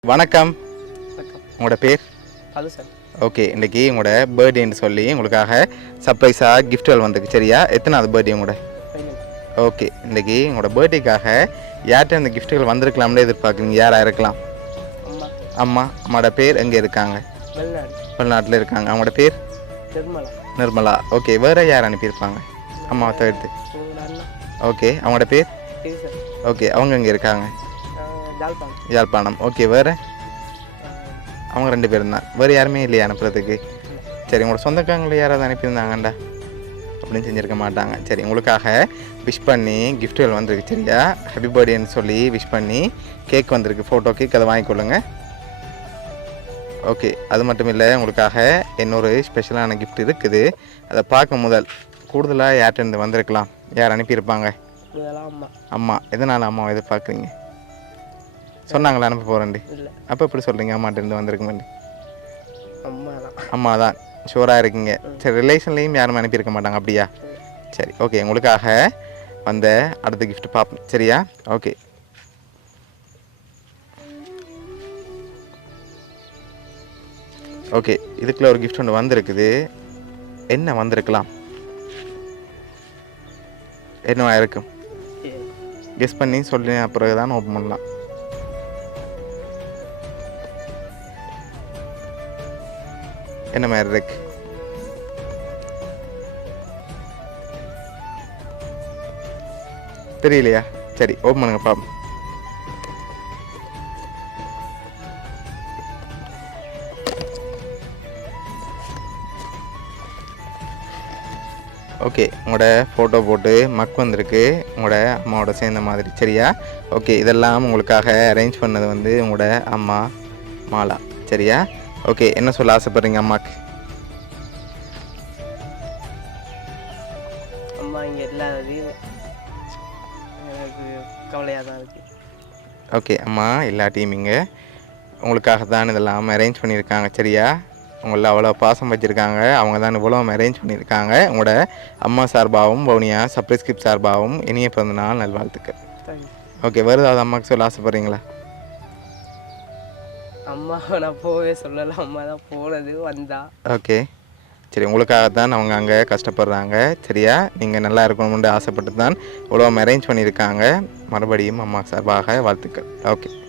வணக்கம். வணக்கம். உங்களோட பேர்? அது சார். ஓகே. இன்றைக்கி உங்களோட பர்த்டேன்னு சொல்லி உங்களுக்காக சர்ப்ரைஸாக கிஃப்ட்கள் வந்துருக்கு. சரியா? எத்தனாவது பர்த்டே உங்களோட? ஓகே. இன்றைக்கி உங்களோட பர்த்டேக்காக யார்கிட்ட இந்த கிஃப்ட்டுகள் வந்திருக்கலாம்னு எதிர்பார்க்குறீங்க? யாராக இருக்கலாம்? அம்மா. அம்மாவோட பேர் எங்கே இருக்காங்க? வெளிநாட்டில் இருக்காங்க. அவங்களோட பேர்? நிர்மலா. ஓகே. வேறு யார் அனுப்பியிருப்பாங்க அம்மாவை தவிர்த்து? ஓகே. அவங்களோட பேர்? ஓகே. அவங்க எங்கே இருக்காங்க? யாழ்ப்பாணம். ஓகே. வேறு? அவங்க 2 பேரும் தான். வேறு யாருமே இல்லையா அனுப்புறதுக்கு? சரி. உங்களோட சொந்தக்காரங்களை யாராவது அனுப்பியிருந்தாங்கண்டா அப்படின்னு செஞ்சுருக்க மாட்டாங்க. சரி. உங்களுக்காக விஷ் பண்ணி கிஃப்ட்டுகள் வந்திருக்கு. சரியா? ஹாப்பி பர்த்டேன்னு சொல்லி விஷ் பண்ணி கேக் வந்திருக்கு. ஃபோட்டோ கேக், அதை வாங்கிக்கொள்ளுங்க. ஓகே. அது மட்டும் இல்லை, உங்களுக்காக இன்னொரு ஸ்பெஷலான கிஃப்ட் இருக்குது. அதை பார்க்க முதல் கூடுதலாக யார்கிட்ட வந்திருக்கலாம்? யார் அனுப்பியிருப்பாங்க? அம்மா. எதனால் அம்மாவை எதிர்பார்க்குறீங்க? சொன்னாங்களா அனுப்ப போகிறேன்டி? அப்போ எப்படி சொல்கிறீங்க அம்மாட்டேருந்து வந்திருக்குமெண்டு? அம்மா தான். ஷூராக இருக்கீங்க? சரி. ரிலேஷன்லேயும் யாரும் அனுப்பியிருக்க மாட்டாங்க அப்படியா? சரி. ஓகே. உங்களுக்காக வந்த அடுத்த கிஃப்ட் பார்ப்போம். சரியா? ஓகே. ஓகே. இதுக்குள்ள ஒரு கிஃப்ட் ஒன்று வந்திருக்குது. என்ன வந்திருக்கலாம்? என்னவா இருக்கும்? கெஸ் பண்ணி சொல்லி பிறகு தான் ஓப்பன் பண்ணலாம். என்ன மாதிரி இருக்கு? தெரியலையா? சரி. ஓப்பன் பண்ணுங்க பாப்போம். ஓகே. உங்களோட ஃபோட்டோ போட்டு மக் வந்திருக்கு, உங்களோட அம்மாவோட சேர்ந்த மாதிரி. சரியா? ஓகே. இதெல்லாம் உங்களுக்காக அரேஞ்ச் பண்ணது உங்களோட அம்மா மாலா. சரியா? ஓகே. என்ன சொல்ல ஆசைப்படுறீங்க அம்மாவுக்கு? அம்மா இங்கே இல்லாதது எனக்கு கவலையாக தான் இருக்குது. ஓகே. அம்மா எல்லாத்தையும் இங்கே உங்களுக்காக தான் இதெல்லாம் அரேஞ்ச் பண்ணியிருக்காங்க. சரியா? உங்களை அவ்வளோ பாசம் வச்சுருக்காங்க. அவங்க தான் இவ்வளோ அரேஞ்ச் பண்ணியிருக்காங்க. உங்களோட அம்மா சார்பாகவும் வவுனியா சர்ப்ரைஸ் கிஃப்ட் சார்பாகவும் இனிய பிறந்த நாள் நல்வாழ்த்துக்கள். ஓகே. வேறு ஏதாவது அம்மாவுக்கு சொல்ல ஆசைப்படுறீங்களா? அம்மாவை நான் போகவே சொல்லலை. அம்மா தான் போனது வந்தா. ஓகே. சரி. உங்களுக்காகத்தான் அவங்க அங்கே கஷ்டப்படுறாங்க. சரியா? நீங்கள் நல்லா இருக்கணும்னு ஆசைப்பட்டு தான் இவ்வளோ அரேஞ்ச் பண்ணியிருக்காங்க. மறுபடியும் அம்மா சார்பாக வாழ்த்துக்கள். ஓகே.